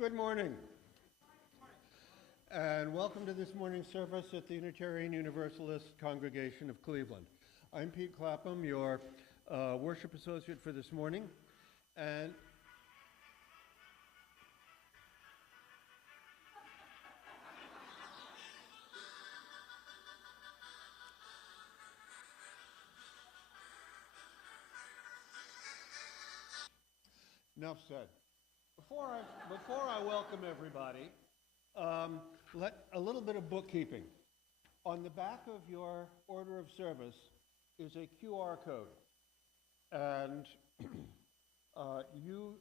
Good morning, and welcome to this morning's service at the Unitarian Universalist Congregation of Cleveland. I'm Pete Clapham, your worship associate for this morning, and enough said. Before I welcome everybody, a little bit of bookkeeping. On the back of your order of service is a QR code, and you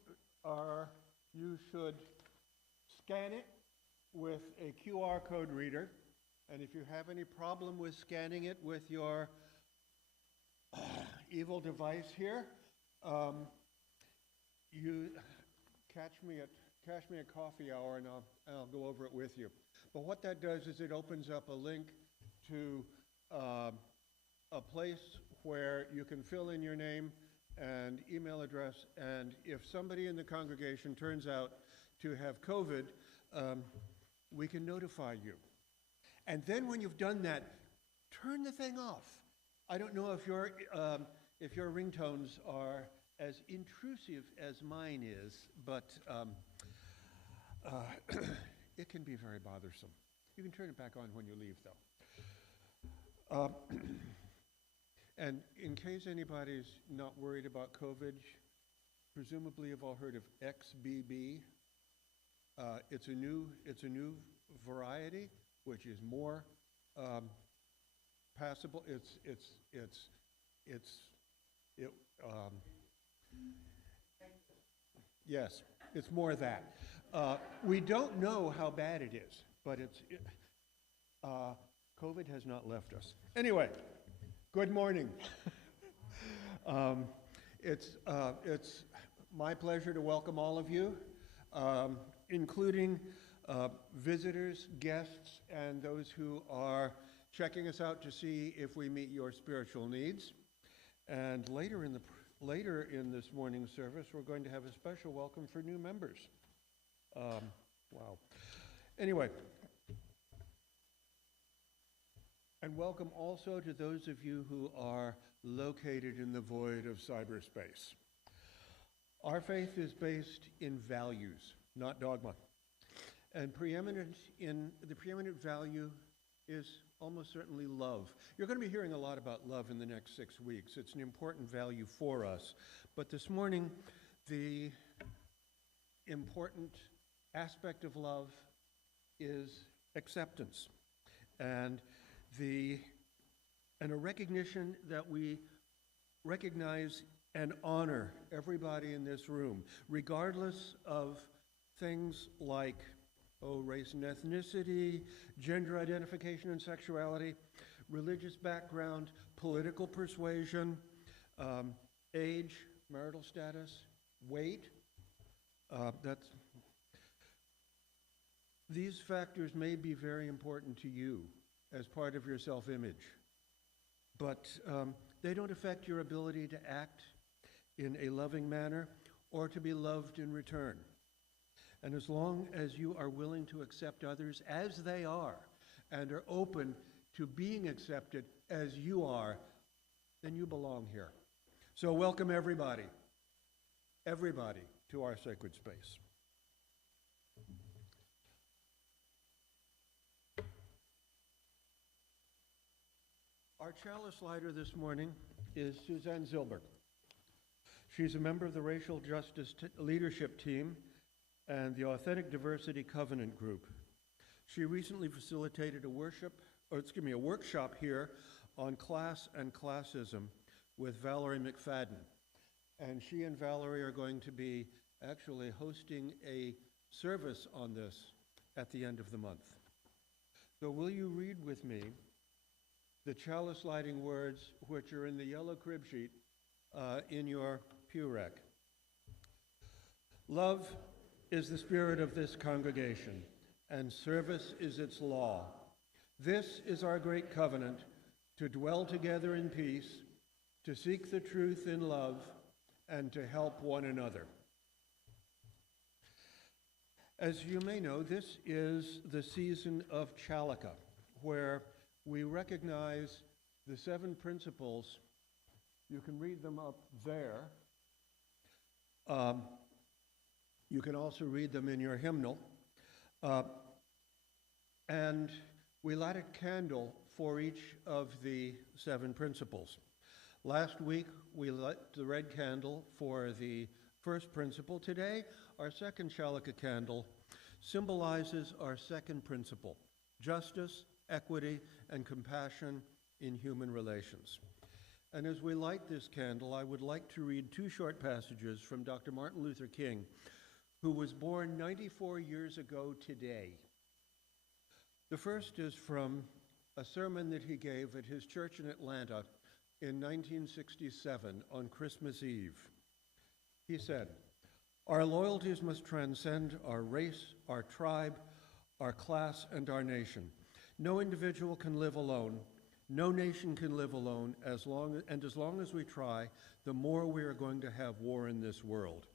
should scan it with a QR code reader. And if you have any problem with scanning it with your evil device here, you catch me at coffee hour, and I'll go over it with you. But what that does is it opens up a link to a place where you can fill in your name and email address, and if somebody in the congregation turns out to have COVID, we can notify you. And then when you've done that, turn the thing off. I don't know if your ringtones are as intrusive as mine is, but it can be very bothersome. You can turn it back on when you leave, though. And in case anybody's not worried about COVID, presumably you've all heard of XBB. It's a new variety, which is more passable. Yes, it's more of that. We don't know how bad it is, but COVID has not left us. Anyway, good morning. It's my pleasure to welcome all of you, including visitors, guests, and those who are checking us out to see if we meet your spiritual needs. And later in this morning's service, we're going to have a special welcome for new members. Wow. Anyway, and welcome also to those of you who are located in the void of cyberspace. Our faith is based in values, not dogma. And the preeminent value is almost certainly love. You're going to be hearing a lot about love in the next 6 weeks. It's an important value for us. But this morning, the important aspect of love is acceptance, and a recognition that we recognize and honor everybody in this room, regardless of things like race and ethnicity, gender identification and sexuality, religious background, political persuasion, age, marital status, weight. These factors may be very important to you as part of your self-image, but they don't affect your ability to act in a loving manner or to be loved in return. And as long as you are willing to accept others as they are and are open to being accepted as you are, then you belong here. So welcome everybody to our sacred space. Our chalice lighter this morning is Suzanne Zilberg. She's a member of the Racial Justice Leadership Team and the Authentic Diversity Covenant Group. She recently facilitated a workshop here on class and classism with Valerie McFadden. And she and Valerie are going to be actually hosting a service on this at the end of the month. So will you read with me the chalice lighting words, which are in the yellow crib sheet in your pew rack? Love is the spirit of this congregation, and service is its law. This is our great covenant, to dwell together in peace, to seek the truth in love, and to help one another. As you may know, this is the season of Chalica, where we recognize the 7 principles. You can read them up there. You can also read them in your hymnal. And we light a candle for each of the 7 principles. Last week, we lit the red candle for the first principle. Today, our second Chalica candle symbolizes our second principle: justice, equity, and compassion in human relations. And as we light this candle, I would like to read 2 short passages from Dr. Martin Luther King, who was born 94 years ago today. The first is from a sermon that he gave at his church in Atlanta in 1967 on Christmas Eve. He said, "Our loyalties must transcend our race, our tribe, our class, and our nation. No individual can live alone. No nation can live alone. As long as we try, the more we are going to have war in this world.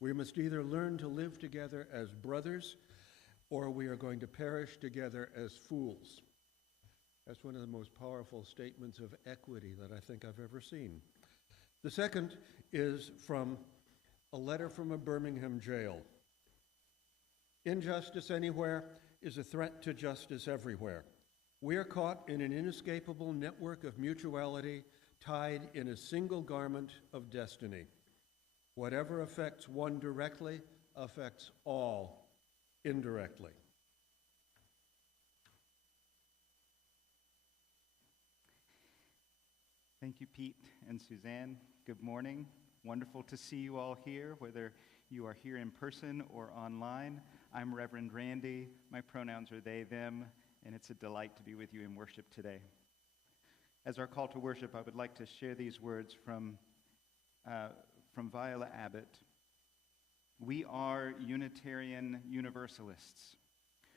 We must either learn to live together as brothers, or we are going to perish together as fools." That's one of the most powerful statements of equity that I think I've ever seen. The second is from a letter from a Birmingham jail. "Injustice anywhere is a threat to justice everywhere. We are caught in an inescapable network of mutuality, tied in a single garment of destiny. Whatever affects one directly affects all indirectly." Thank you, Pete and Suzanne. Good morning. Wonderful to see you all here, whether you are here in person or online. I'm Reverend Randy. My pronouns are they, them, and it's a delight to be with you in worship today. As our call to worship, I would like to share these words from Viola Abbitt. "We are Unitarian Universalists.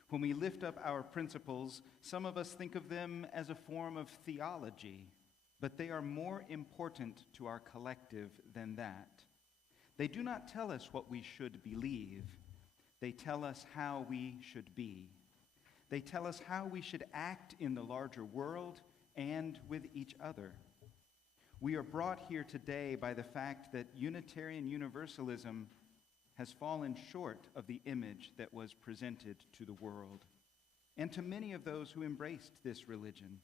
When we lift up our principles, some of us think of them as a form of theology, but they are more important to our collective than that. They do not tell us what we should believe. They tell us how we should be. They tell us how we should act in the larger world and with each other. We are brought here today by the fact that Unitarian Universalism has fallen short of the image that was presented to the world and to many of those who embraced this religion.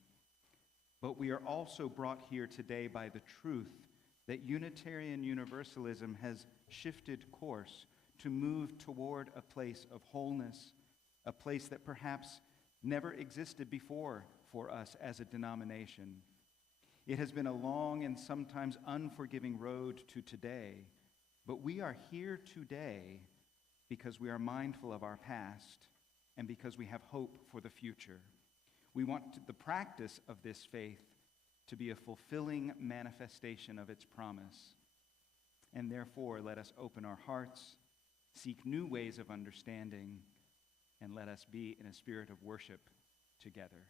But we are also brought here today by the truth that Unitarian Universalism has shifted course to move toward a place of wholeness, a place that perhaps never existed before for us as a denomination. It has been a long and sometimes unforgiving road to today, but we are here today because we are mindful of our past and because we have hope for the future. We want the practice of this faith to be a fulfilling manifestation of its promise. And therefore, let us open our hearts, seek new ways of understanding, and let us be in a spirit of worship together."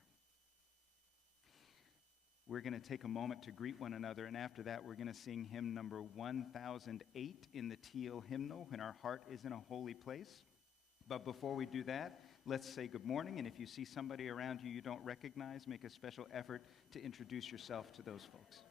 We're going to take a moment to greet one another, and after that, we're going to sing hymn number 1008 in the teal hymnal, "When Our Heart is in a Holy Place." But before we do that, let's say good morning, and if you see somebody around you don't recognize, make a special effort to introduce yourself to those folks.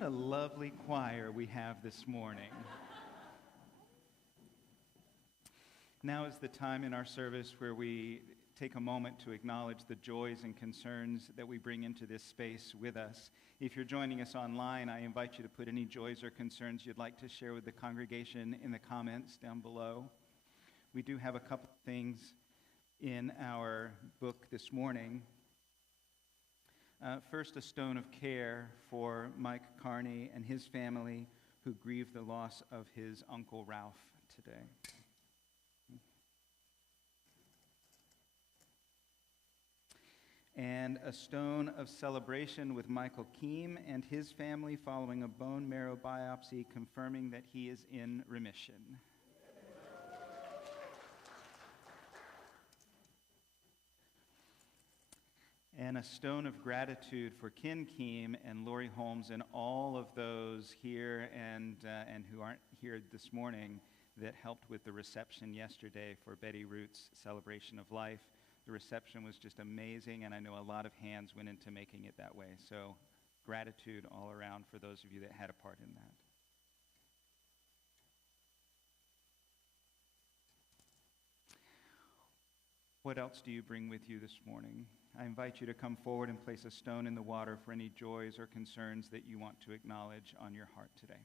What a lovely choir we have this morning. Now is the time in our service where we take a moment to acknowledge the joys and concerns that we bring into this space with us. If you're joining us online, I invite you to put any joys or concerns you'd like to share with the congregation in the comments down below. We do have a couple of things in our book this morning. First, a stone of care for Mike Carney and his family who grieve the loss of his Uncle Ralph today. And a stone of celebration with Michael Keem and his family following a bone marrow biopsy confirming that he is in remission. And a stone of gratitude for Ken Keem and Lori Holmes and all of those here and who aren't here this morning that helped with the reception yesterday for Betty Root's celebration of life. The reception was just amazing, and I know a lot of hands went into making it that way. So gratitude all around for those of you that had a part in that. What else do you bring with you this morning? I invite you to come forward and place a stone in the water for any joys or concerns that you want to acknowledge on your heart today.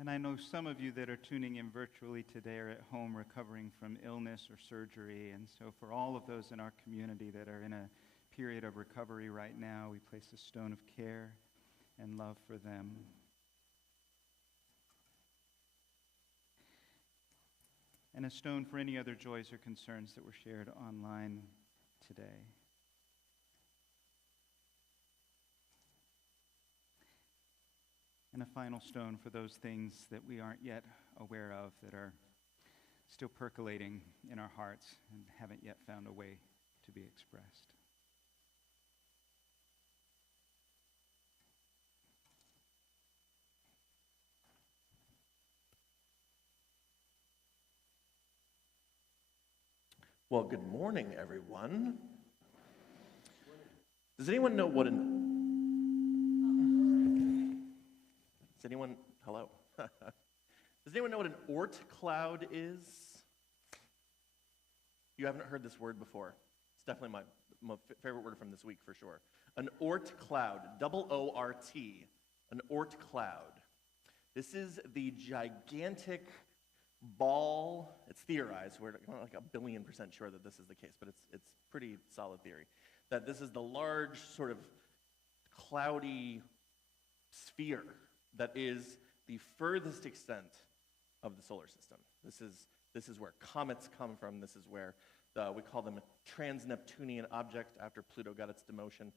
And I know some of you that are tuning in virtually today are at home recovering from illness or surgery. And so for all of those in our community that are in a period of recovery right now, we place a stone of care and love for them. And a stone for any other joys or concerns that were shared online today. and a final stone for those things that we aren't yet aware of, that are still percolating in our hearts and haven't yet found a way to be expressed. Well, good morning, everyone. Does anyone know what hello? Does anyone know what an Oort cloud is? You haven't heard this word before. It's definitely my favorite word from this week for sure. An Oort cloud, O-O-R-T, an Oort cloud. This is the gigantic ball. It's theorized, we're like 1,000,000,000% sure that this is the case, but it's pretty solid theory, that this is the large sort of cloudy sphere that is the furthest extent of the solar system. This is where comets come from. This is where we call them a trans-Neptunian object after Pluto got its demotion.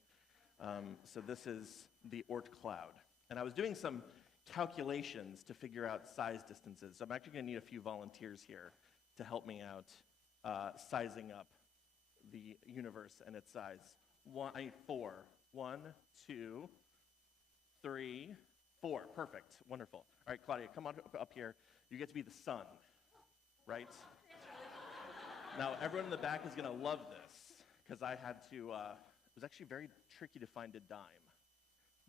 So this is the Oort cloud. And I was doing some calculations to figure out size distances. So I'm actually going to need a few volunteers here to help me out sizing up the universe and its size. I need 4. 1, 2, 3, 4. Perfect. Wonderful. All right, Claudia, come on up here. You get to be the sun, right? Now, everyone in the back is going to love this because I had to, it was actually very tricky to find a dime.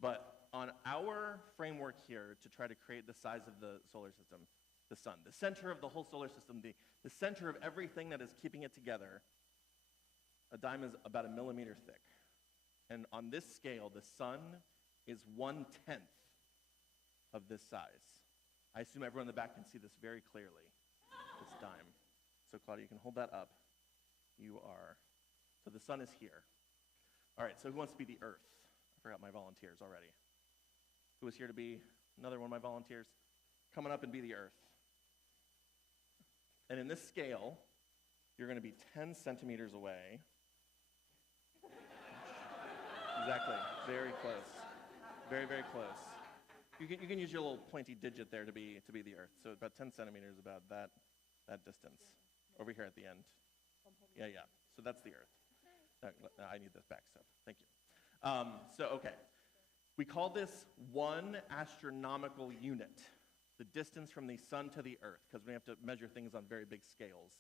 But on our framework here to try to create the size of the solar system, the sun, the center of the whole solar system, the center of everything that is keeping it together, a dime is about 1 millimeter thick. And on this scale, the sun is 1/10 of this size. I assume everyone in the back can see this very clearly, this dime. So Claudia, you can hold that up. So the sun is here. All right, so who wants to be the earth? I forgot my volunteers already. Who is here to be another one of my volunteers? Coming up and be the earth. And in this scale, you're going to be 10 centimeters away. Exactly, very close. Very, very close. You can use your little pointy digit there to be the earth. So about 10 centimeters, about that distance. Over here at the end. Yeah. So that's the earth. I need this back stuff. Thank you. Okay. We call this 1 astronomical unit, the distance from the sun to the earth, because we have to measure things on very big scales.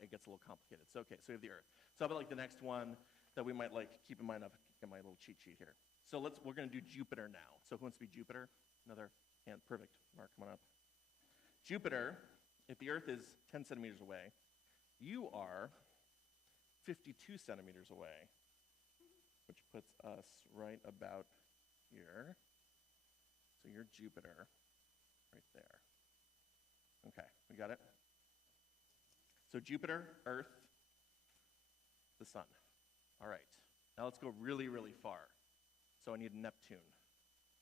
It gets a little complicated. So we have the earth. So how about like the next one that we might keep in mind? I'll get my little cheat sheet here. So we're going to do Jupiter now. So who wants to be Jupiter? Another hand. Perfect. Mark, come on up. Jupiter, if the earth is 10 centimeters away, you are 52 centimeters away, which puts us right about here. So you're Jupiter right there. Okay, we got it? So Jupiter, Earth, the sun. All right, now let's go really, really far. So I need Neptune.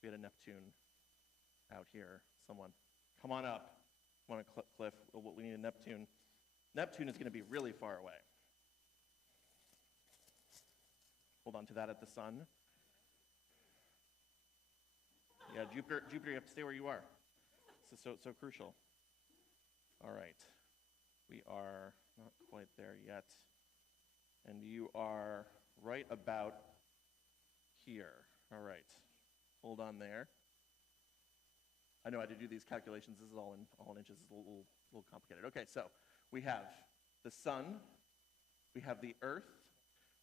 We had a Neptune out here. Someone, come on up. Come on, Cliff. We need a Neptune. Neptune is going to be really far away. Hold on to that at the sun. Yeah, Jupiter, you have to stay where you are. This is so crucial. All right. We are not quite there yet. And you are right about here. All right. Hold on there. I know I had to do these calculations. This is all in inches. It's a little complicated. Okay, so we have the sun, we have the earth,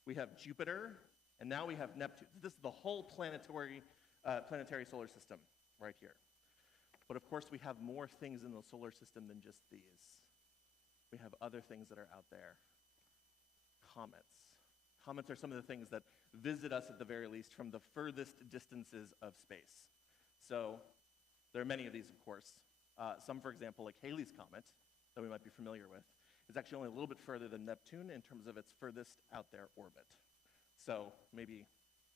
we have Jupiter, and now we have Neptune. This is the whole planetary solar system right here. But of course, we have more things in the solar system than just these. We have other things that are out there. Comets. Comets are some of the things that visit us at the very least from the furthest distances of space. So there are many of these, of course. Some, for example, like Halley's Comet, that we might be familiar with, is actually only a little bit further than Neptune in terms of its furthest out there orbit. So maybe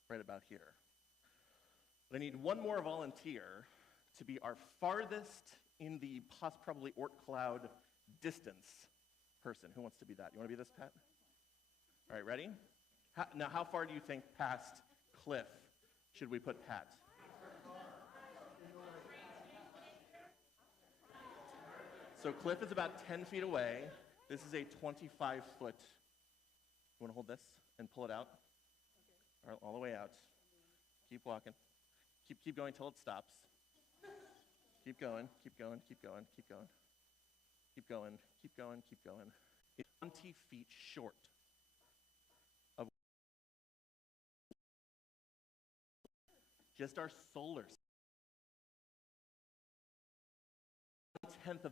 right about here. But I need one more volunteer to be our farthest in the probably Oort cloud distance person. Who wants to be that? You want to be this, Pat? All right, ready? Now, how far do you think past Cliff should we put Pat? So Cliff is about 10 feet away. This is a 25-foot. You want to hold this and pull it out? All the way out. Keep walking. Keep going till it stops. Keep going, keep going, keep going, keep going. Keep going, keep going, keep going. It's 20 feet short of just our solar system. 1/10 of